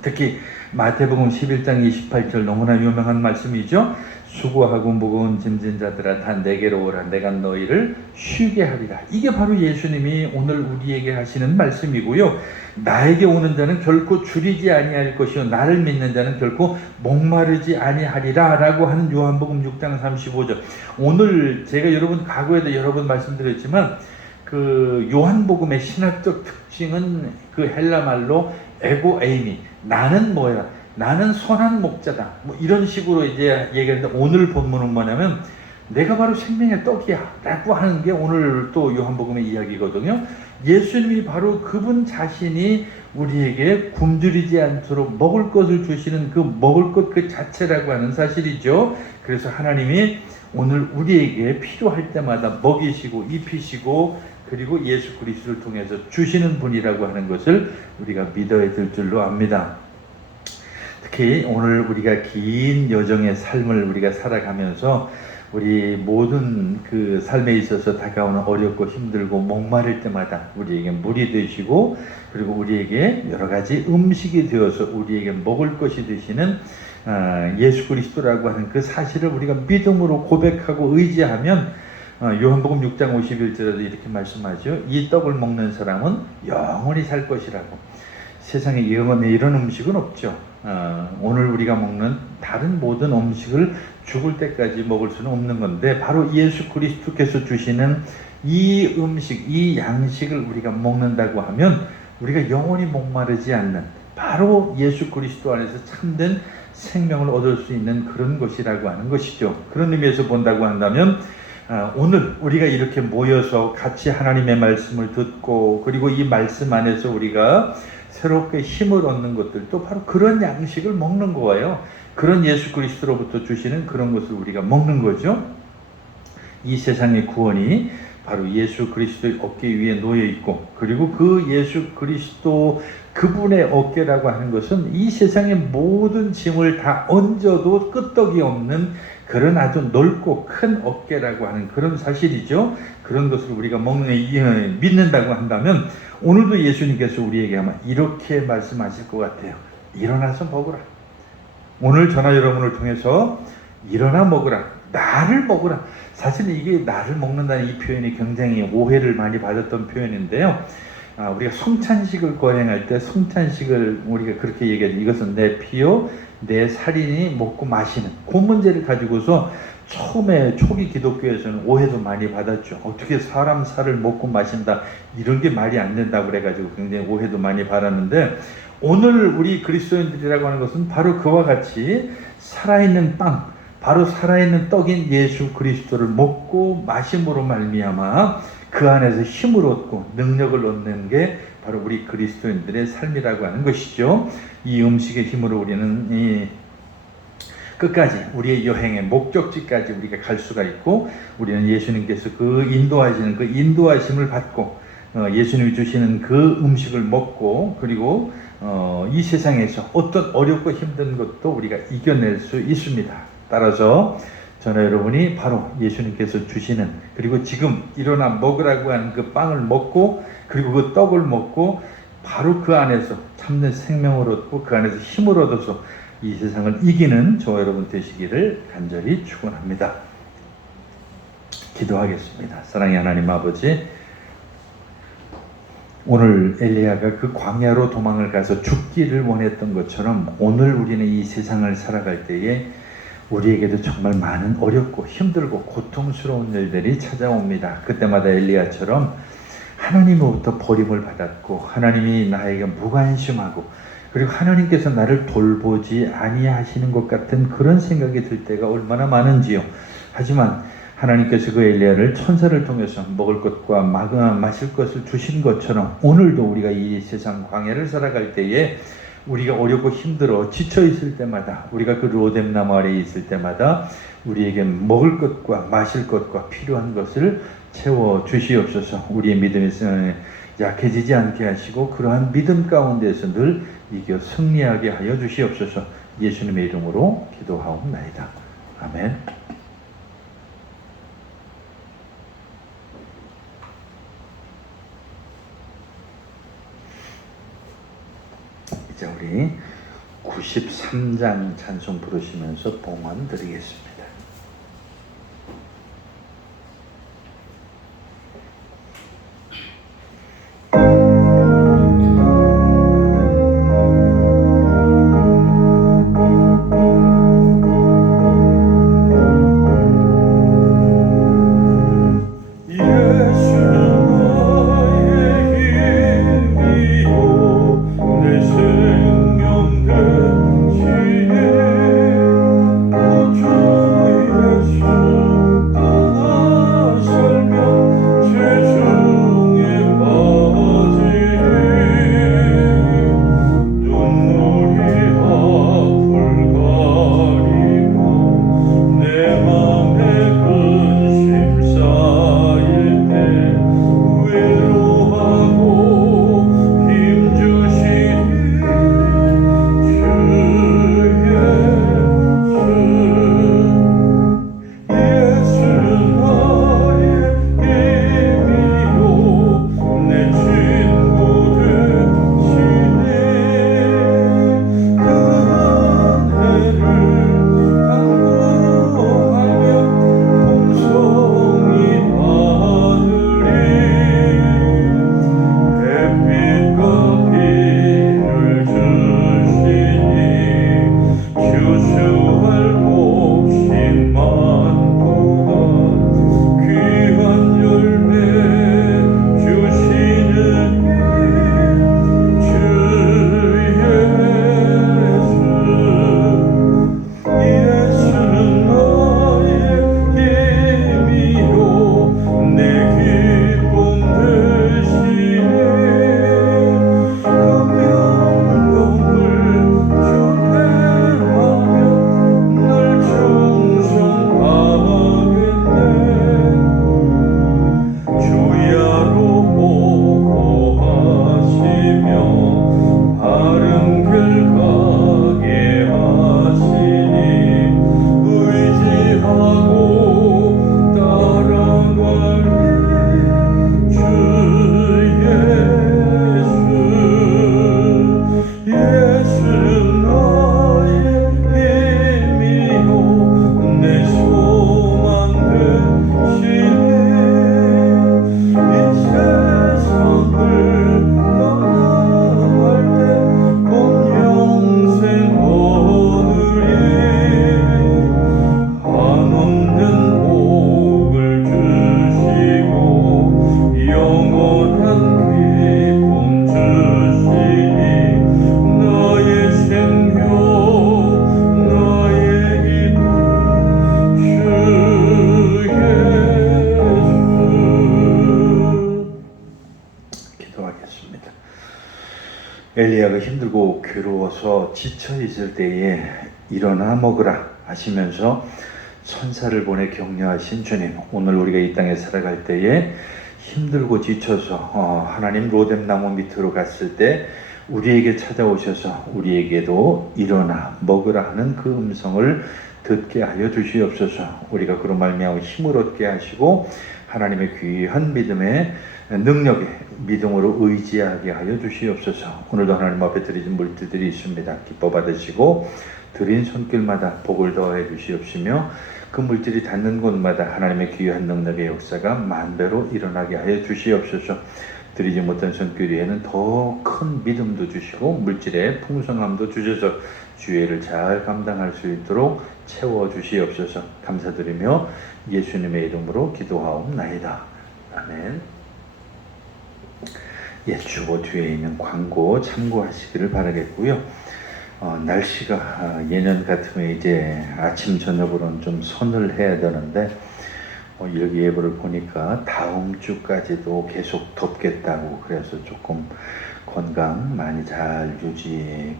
특히 마태복음 11장 28절 너무나 유명한 말씀이죠. 수고하고 무거운 짐진 자들아 다 내게로 오라, 내가 너희를 쉬게 하리라. 이게 바로 예수님이 오늘 우리에게 하시는 말씀이고요. 나에게 오는 자는 결코 줄이지 아니할 것이요 나를 믿는 자는 결코 목마르지 아니하리라 라고 하는 요한복음 6장 35절. 오늘 제가 여러분 과거에도 여러 번 말씀드렸지만, 그 요한복음의 신학적 특징은 그 헬라 말로 에고 에이미, 나는 뭐야, 나는 선한 목자다, 뭐 이런 식으로 이제 얘기하는데, 오늘 본문은 뭐냐면 내가 바로 생명의 떡이야 라고 하는 게 오늘 또 요한복음의 이야기거든요. 예수님이 바로 그분 자신이 우리에게 굶주리지 않도록 먹을 것을 주시는 그 먹을 것 그 자체라고 하는 사실이죠. 그래서 하나님이 오늘 우리에게 필요할 때마다 먹이시고 입히시고, 그리고 예수 그리스도를 통해서 주시는 분이라고 하는 것을 우리가 믿어야 될 줄로 압니다. 특히 오늘 우리가 긴 여정의 삶을 우리가 살아가면서 우리 모든 그 삶에 있어서 다가오는 어렵고 힘들고 목마를 때마다 우리에게 물이 되시고, 그리고 우리에게 여러 가지 음식이 되어서 우리에게 먹을 것이 되시는 예수 그리스도라고 하는 그 사실을 우리가 믿음으로 고백하고 의지하면, 요한복음 6장 51절에도 이렇게 말씀하죠. 이 떡을 먹는 사람은 영원히 살 것이라고. 세상에 영원히 이런 음식은 없죠. 오늘 우리가 먹는 다른 모든 음식을 죽을 때까지 먹을 수는 없는 건데, 바로 예수 그리스도께서 주시는 이 음식, 이 양식을 우리가 먹는다고 하면 우리가 영원히 목마르지 않는, 바로 예수 그리스도 안에서 참된 생명을 얻을 수 있는 그런 것이라고 하는 것이죠. 그런 의미에서 본다고 한다면 오늘 우리가 이렇게 모여서 같이 하나님의 말씀을 듣고 그리고 이 말씀 안에서 우리가 새롭게 힘을 얻는 것들도 바로 그런 양식을 먹는 거예요. 그런 예수 그리스도로부터 주시는 그런 것을 우리가 먹는 거죠. 이 세상의 구원이 바로 예수 그리스도의 어깨 위에 놓여 있고, 그리고 그 예수 그리스도 그분의 어깨라고 하는 것은 이 세상의 모든 짐을 다 얹어도 끄떡이 없는 그런 아주 넓고 큰 어깨라고 하는 그런 사실이죠. 그런 것을 우리가 믿는다고 한다면 오늘도 예수님께서 우리에게 아마 이렇게 말씀하실 것 같아요. 일어나서 먹으라. 오늘 저나 여러분을 통해서 일어나 먹으라. 나를 먹으라. 사실 이게 나를 먹는다는 이 표현이 굉장히 오해를 많이 받았던 표현인데요. 우리가 성찬식을 거행할 때 성찬식을 우리가 그렇게 얘기하죠. 이것은 내 피요 내 살이니 먹고 마시는 그 문제를 가지고서 처음에 초기 기독교에서는 오해도 많이 받았죠. 어떻게 사람 살을 먹고 마신다, 이런 게 말이 안 된다고 그래가지고 굉장히 오해도 많이 받았는데, 오늘 우리 그리스도인들이라고 하는 것은 바로 그와 같이 살아있는 빵, 바로 살아있는 떡인 예수 그리스도를 먹고 마심으로 말미암아 그 안에서 힘을 얻고 능력을 얻는 게 바로 우리 그리스도인들의 삶이라고 하는 것이죠. 이 음식의 힘으로 우리는 끝까지 우리의 여행의 목적지까지 우리가 갈 수가 있고, 우리는 예수님께서 그 인도하시는 그 인도하심을 받고 예수님이 주시는 그 음식을 먹고, 그리고 이 세상에서 어떤 어렵고 힘든 것도 우리가 이겨낼 수 있습니다. 따라서 저는 여러분이 바로 예수님께서 주시는, 그리고 지금 일어나 먹으라고 하는 그 빵을 먹고 그리고 그 떡을 먹고 바로 그 안에서 참된 생명을 얻고 그 안에서 힘을 얻어서 이 세상을 이기는 저와 여러분 되시기를 간절히 축원합니다. 기도하겠습니다. 사랑의 하나님 아버지, 오늘 엘리야가 그 광야로 도망을 가서 죽기를 원했던 것처럼 오늘 우리는 이 세상을 살아갈 때에 우리에게도 정말 많은 어렵고 힘들고 고통스러운 일들이 찾아옵니다. 그때마다 엘리야처럼 하나님으로부터 버림을 받았고 하나님이 나에게 무관심하고 그리고 하나님께서 나를 돌보지 아니하시는 것 같은 그런 생각이 들 때가 얼마나 많은지요. 하지만 하나님께서 그 엘리야를 천사를 통해서 먹을 것과 마실 것을 주신 것처럼 오늘도 우리가 이 세상 광야를 살아갈 때에 우리가 어렵고 힘들어 지쳐 있을 때마다, 우리가 그 로뎀나무 아래에 있을 때마다 우리에게 먹을 것과 마실 것과 필요한 것을 채워 주시옵소서. 우리의 믿음이 약해지지 않게 하시고 그러한 믿음 가운데서 늘 이겨 승리하게 하여 주시옵소서. 예수님의 이름으로 기도하옵나이다. 아멘. 이제 우리 93장 찬송 부르시면서 봉헌 드리겠습니다. 내 생명 대신에 힘들고 괴로워서 지쳐 있을 때에 일어나 먹으라 하시면서 천사를 보내 격려하신 주님, 오늘 우리가 이 땅에 살아갈 때에 힘들고 지쳐서 하나님 로뎀 나무 밑으로 갔을 때 우리에게 찾아오셔서 우리에게도 일어나 먹으라 하는 그 음성을 듣게 하여 주시옵소서. 우리가 그런 말미암아 힘을 얻게 하시고 하나님의 귀한 믿음의 능력에 믿음으로 의지하게 하여 주시옵소서. 오늘도 하나님 앞에 드리신 물질들이 있습니다. 기뻐 받으시고 드린 손길마다 복을 더해 주시옵시며 그 물질이 닿는 곳마다 하나님의 귀한 능력의 역사가 만배로 일어나게 하여 주시옵소서. 드리지 못한 손길 위에는 더 큰 믿음도 주시고 물질의 풍성함도 주셔서 주의를 잘 감당할 수 있도록 채워 주시옵소서. 감사드리며 예수님의 이름으로 기도하옵나이다. 아멘. 주보 뒤에 있는 광고 참고하시기를 바라겠고요. 날씨가 예년 같으면 이제 아침 저녁으로는 좀 선을 해야 되는데 일기예보를 보니까 다음 주까지도 계속 덥겠다고, 그래서 조금 건강 많이 잘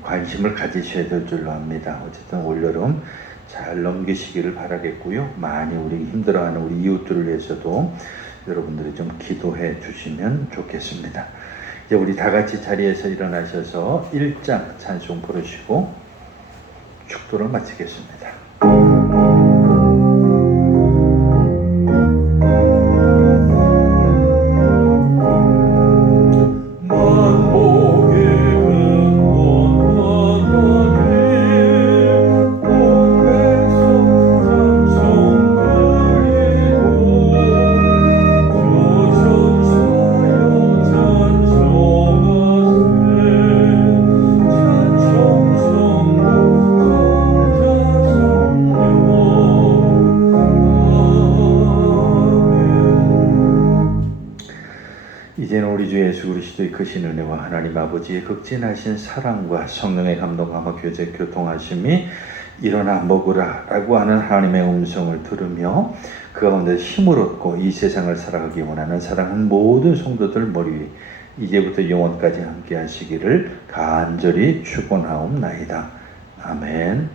관심을 가지셔야 될 줄로 압니다. 어쨌든 올여름 잘 넘기시기를 바라겠고요. 많이 우리 힘들어하는 우리 이웃들을 위해서도 여러분들이 좀 기도해 주시면 좋겠습니다. 이제 우리 다 같이 자리에서 일어나셔서 1장 찬송 부르시고 축도를 마치겠습니다. 이제는 우리 주 예수 그리스도의 크신 은혜와 하나님 아버지의 극진하신 사랑과 성령의 감동함과 교통하심이 일어나 먹으라 라고 하는 하나님의 음성을 들으며 그 가운데 힘을 얻고 이 세상을 살아가기 원하는 사랑하는 모든 성도들 머리 위 이제부터 영원까지 함께 하시기를 간절히 축원하옵나이다. 아멘.